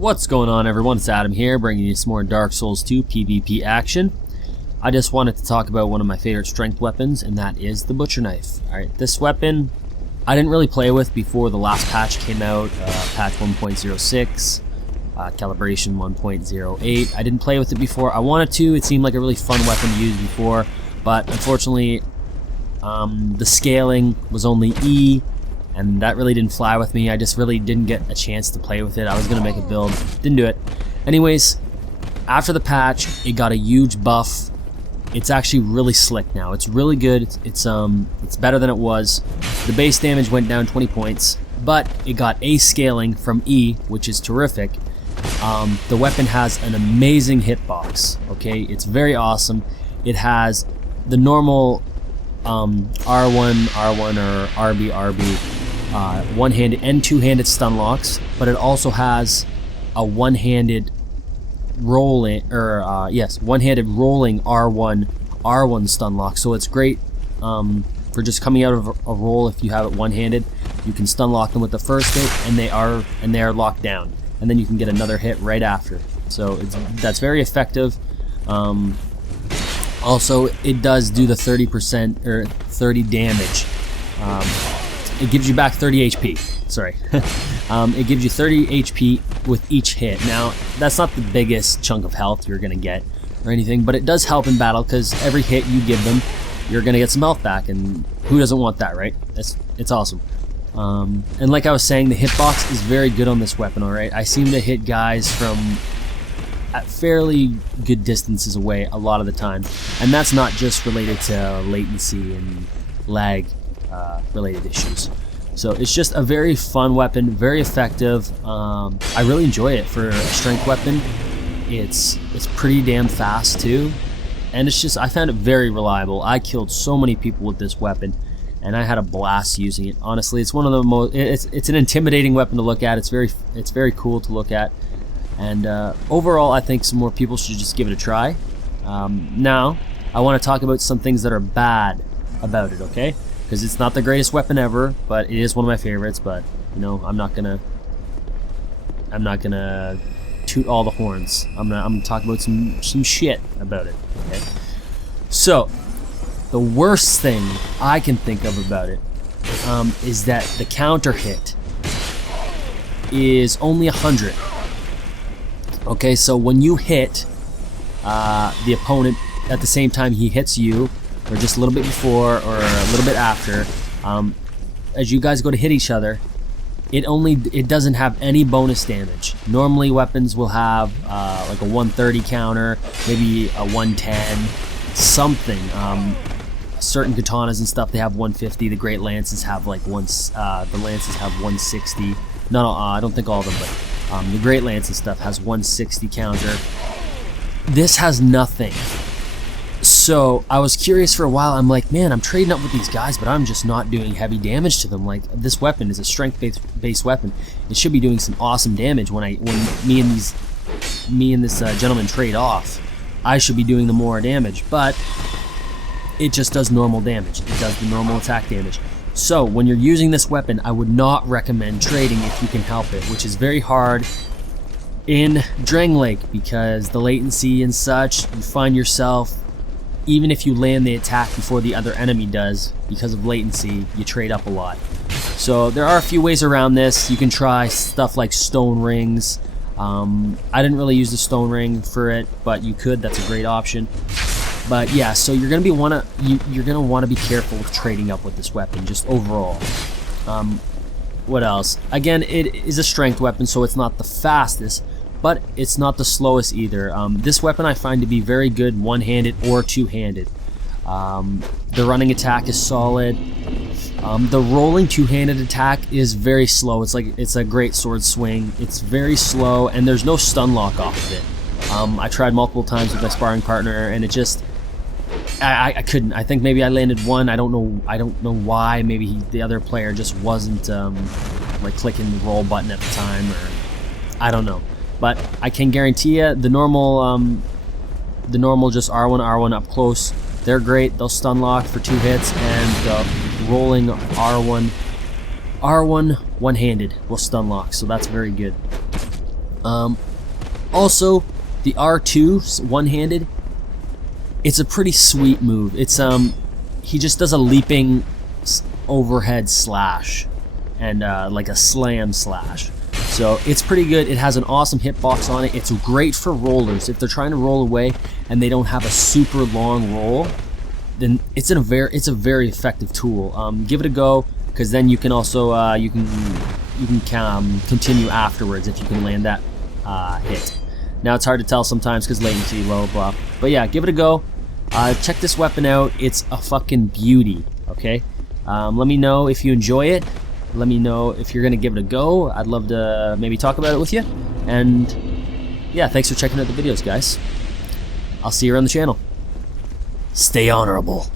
What's going on, everyone? It's Adam here, bringing you some more Dark Souls 2 PvP action. I just wanted to talk about one of my favorite strength weapons, and that is the Butcher Knife. Alright, this weapon I didn't really play with before the last patch came out, patch 1.06, calibration 1.08. I didn't play with it before. I wanted to. It seemed like a really fun weapon to use before, but unfortunately the scaling was only E, and that really didn't fly with me. I just really didn't get a chance to play with it. I was going to make a build, didn't do it. Anyways, after the patch, it got a huge buff. It's actually really slick now. It's really good. It's better than it was. The base damage went down 20 points, but it got A scaling from E, which is terrific. The weapon has an amazing hitbox, okay? It's very awesome. It has the normal R1 or RB, one-handed and two-handed stun locks, but it also has a one-handed rolling, one-handed rolling R1 stun lock. So it's great for just coming out of a roll. If you have it one-handed, you can stun lock them with the first hit, and they are locked down, and then you can get another hit right after. So that's very effective. Also, it does do the 30% or 30 damage. It gives you back 30 HP. Sorry. It gives you 30 HP with each hit. Now, that's not the biggest chunk of health you're going to get or anything, but it does help in battle because every hit you give them, you're going to get some health back, and who doesn't want that, right? It's awesome. And like I was saying, the hitbox is very good on this weapon, alright? I seem to hit guys from at fairly good distances away a lot of the time, and that's not just related to latency and lag related issues. So it's just a very fun weapon, very effective. I really enjoy it for a strength weapon. It's pretty damn fast too, and I found it very reliable. I killed so many people with this weapon, and I had a blast using it. Honestly, it's one of the most. It's an intimidating weapon to look at. It's very cool to look at, and overall, I think some more people should just give it a try. Now, I want to talk about some things that are bad about it. Okay. Because it's not the greatest weapon ever, but it is one of my favorites. But you know, I'm not gonna toot all the horns. I'm gonna talk about some shit about it. Okay. So the worst thing I can think of about it is that the counter hit is only 100. Okay, so when you hit the opponent at the same time he hits you, or just a little bit before or a little bit after, as you guys go to hit each other, it doesn't have any bonus damage. Normally weapons will have like a 130 counter, maybe a 110, something. Certain katanas and stuff, they have 150. The great lances have like the lances have 160. No, I don't think all of them, but the great lance and stuff has 160 counter. This has nothing. So I was curious for a while. I'm like, man, I'm trading up with these guys, but I'm just not doing heavy damage to them. Like, this weapon is a strength-based weapon. It should be doing some awesome damage. When me and this gentleman trade off, I should be doing the more damage, but it just does normal damage. It does the normal attack damage. So when you're using this weapon, I would not recommend trading if you can help it, which is very hard in Drang Lake because the latency and such. You find yourself, even if you land the attack before the other enemy does, because of latency, you trade up a lot. So there are a few ways around this. You can try stuff like stone rings. I didn't really use the stone ring for it, but you could. That's a great option. But yeah, so you're gonna want to be careful with trading up with this weapon, just overall. What else? Again, it is a strength weapon, so it's not the fastest, but it's not the slowest either. This weapon I find to be very good one-handed or two-handed. The running attack is solid. The rolling two-handed attack is very slow. It's a great sword swing. It's very slow, and there's no stun lock off of it. I tried multiple times with my sparring partner, and it just I couldn't. I think maybe I landed one. I don't know why. Maybe the other player just wasn't like clicking the roll button at the time, or I don't know. But I can guarantee you the normal just R1 up close, they're great. They'll stun lock for 2 hits, and the rolling R1 one-handed will stun lock, so that's very good. Also, the R2 one-handed, it's a pretty sweet move. It's he just does a leaping overhead slash and like a slam slash. So it's pretty good. It has an awesome hitbox on it. It's great for rollers. If they're trying to roll away and they don't have a super long roll, then it's a very effective tool. Give it a go, because then you can also you can continue afterwards if you can land that hit. Now it's hard to tell sometimes because latency, blah blah blah. But yeah, give it a go. Check this weapon out. It's a fucking beauty. Okay. Let me know if you enjoy it. Let me know if you're gonna give it a go. I'd love to maybe talk about it with you. And yeah, thanks for checking out the videos, guys. I'll see you around the channel. Stay honorable.